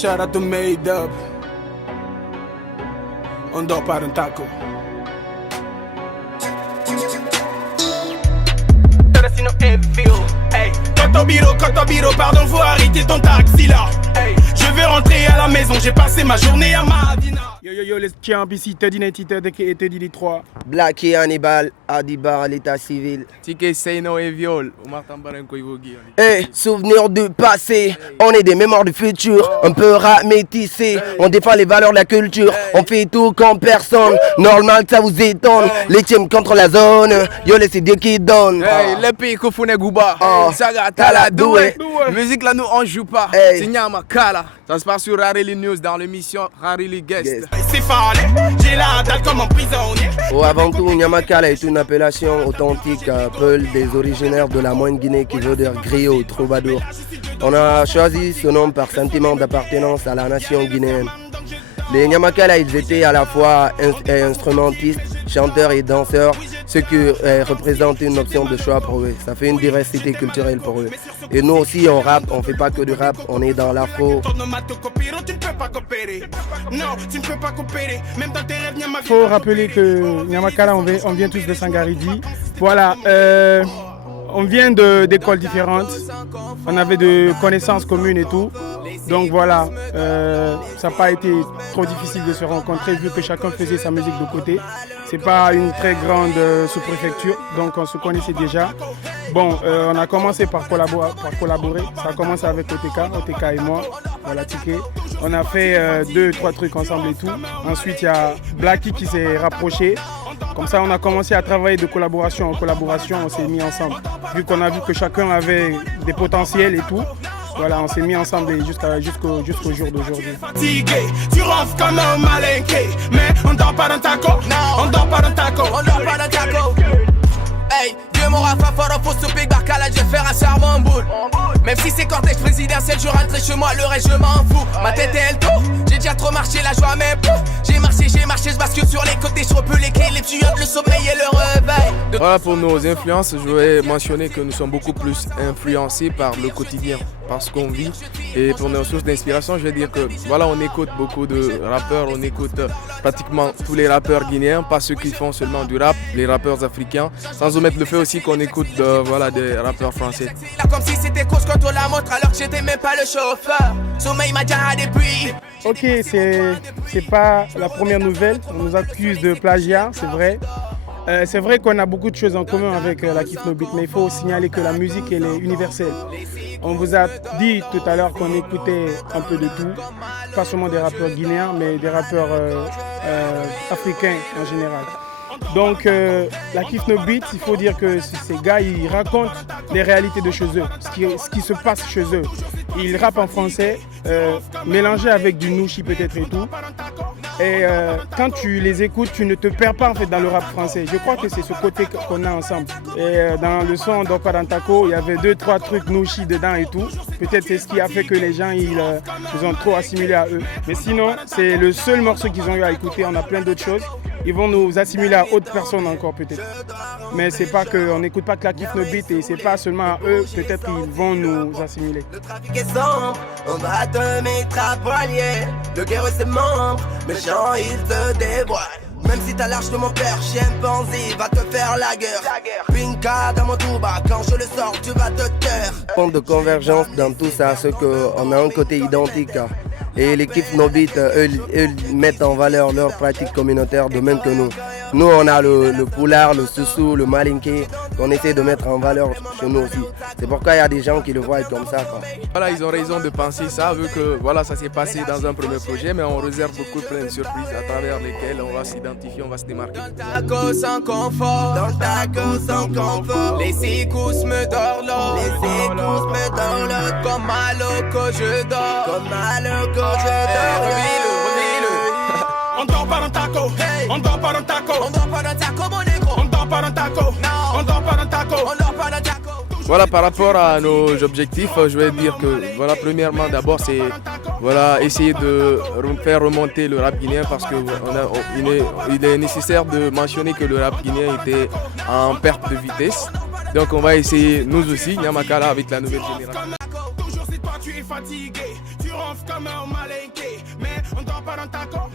shout out to Made Up. On dort pas d'un taco. Hey, Cotobiro, pardon, faut arrêter ton taxi là. Hey, je veux rentrer à la maison, j'ai passé ma journée à Madina. Yo, les champs ici, Teddy 93 et Teddy 3. Black et Hannibal, Adibar à l'état civil. Tike Seino et Viol, Hey, souvenirs du passé, on est des mémoires du futur. Un peu ramétissé, on défend les valeurs de la culture. On fait tout comme personne, normal que ça vous étonne. Les teams contre la zone, yo c'est Dieu qui donne. Hey, le pays Kofune Gouba, Saga Tala Doué. Musique là nous on joue pas, c'est Nyama Kala. Ça se passe sur Rarely News dans l'émission Rarely Guest. C'est fallait, j'ai la dalle comme un prisonnier. Oh, avant tout, Nyamakala est une appellation authentique à Peul des originaires de la Moyenne Guinée qui veut dire griot, troubadour. On a choisi ce nom par sentiment d'appartenance à la nation guinéenne. Les Nyamakala, ils étaient à la fois instrumentistes, chanteurs et danseurs, ce qui représente une option de choix pour eux. Ça fait une diversité culturelle pour eux. Et nous aussi, on rappe, on fait pas que du rap, on est dans l'afro. Faut rappeler que Nyamakala, on vient tous de Sangaridi. Voilà, on vient d'écoles différentes, on avait de connaissances communes et tout. Donc voilà, ça n'a pas été trop difficile de se rencontrer vu que chacun faisait sa musique de côté. C'est pas une très grande sous-préfecture, donc on se connaissait déjà. Bon, on a commencé par collaborer. Ça a commencé avec OTK et moi, voilà, Tike. On a fait 2-3 trucs ensemble et tout. Ensuite, il y a Blacky qui s'est rapproché. Comme ça, on a commencé à travailler de collaboration en collaboration, on s'est mis ensemble. Vu qu'on a vu que chacun avait des potentiels et tout, voilà, on s'est mis ensemble jusqu'au jour d'aujourd'hui. Tu ronfles comme un malinqué, mais on dort pas dans ta taco. On dort pas dans ta taco. On dort pas dans ta taco. Hey, Dieu mon Rafa fort, faut stopper Barcala, je vais faire un serment en boule. Même si c'est cortège présidentiel, je rentre chez moi, le reste je m'en fous. Ma tête est elle tourne, j'ai déjà trop marché, la joie même plus. J'ai marché, je bascule sur les côtés, je repeux les clés, les tuyaux, le sommeil et le réveil. Voilà pour nos influences, je vais mentionner que nous sommes beaucoup plus influencés par le quotidien, par ce qu'on vit. Et pour nos sources d'inspiration, je vais dire que voilà, on écoute beaucoup de rappeurs, on écoute pratiquement tous les rappeurs guinéens, pas ceux qui font seulement du rap, les rappeurs africains, sans omettre le fait aussi qu'on écoute voilà, des rappeurs français. Comme si c'était cause contre la montre alors que j'étais même pas le chauffeur. Sommeil m'a déjà depuis. Ok, c'est pas la première nouvelle, on nous accuse de plagiat, c'est vrai. C'est vrai qu'on a beaucoup de choses en commun avec la Kif No Beat, mais il faut signaler que la musique elle est universelle. On vous a dit tout à l'heure qu'on écoutait un peu de tout, pas seulement des rappeurs guinéens, mais des rappeurs africains en général. Donc la Kif No Beat, il faut dire que ces gars, ils racontent les réalités de chez eux, ce qui se passe chez eux. Ils rappent en français, mélangé avec du nouchi peut-être et tout. Et quand tu les écoutes, tu ne te perds pas en fait dans le rap français. Je crois que c'est ce côté qu'on a ensemble. Et dans le son d'Oparantako, il y avait 2-3 trucs nouchi dedans et tout. Peut-être c'est ce qui a fait que les gens ils ont trop assimilé à eux. Mais sinon, c'est le seul morceau qu'ils ont eu à écouter. On a plein d'autres choses. Ils vont nous assimiler à autres personnes encore peut-être. Mais c'est pas qu'on n'écoute pas que la Kif No Beat et c'est pas seulement à eux, peut-être qu'ils vont nous assimiler. Le trafic est sombre, on va te mettre à poilier. Le guerre ses membres, méchant il te dévoile. Même si t'as l'arche de mon père, chimpanzé va te faire la guerre. Pinka dans mon touba, quand je le sors, tu vas te taire. Point de convergence dans tout ça, c'est qu'on a un côté identique. Et les Kif No Beat, eux, mettent en valeur leurs pratiques communautaires de même que nous. Nous, on a le poulard, le soussou, le malinké, qu'on essaie de mettre en valeur chez nous aussi. C'est pourquoi il y a des gens qui le voient comme ça, quoi. Voilà, ils ont raison de penser ça, vu que voilà, ça s'est passé dans un premier projet, mais on réserve beaucoup plein de surprises à travers lesquelles on va s'identifier, on va se démarquer. Taco sans confort, dans le taco sans confort. Les secousses me dorment l'eau, les secousses me dorment l'eau. Comme à loco je dors, comme à loco je dors. Revis-le. On dort pas dans taco, hey. On dort pas dans taco. On dort pas dans taco, mon négro. On dort pas dans taco, non. On dort pas dans taco. On dort pas dans taco. Voilà, par rapport à nos objectifs, je vais dire que voilà, premièrement, d'abord, c'est voilà, essayer de faire remonter le rap guinéen parce qu'il est nécessaire de mentionner que le rap guinéen était en perte de vitesse. Donc on va essayer, nous aussi, Nyamakala, avec la nouvelle génération. tu es fatigué, tu ronfles comme un malinqué. Mais on dort pas dans ta cour,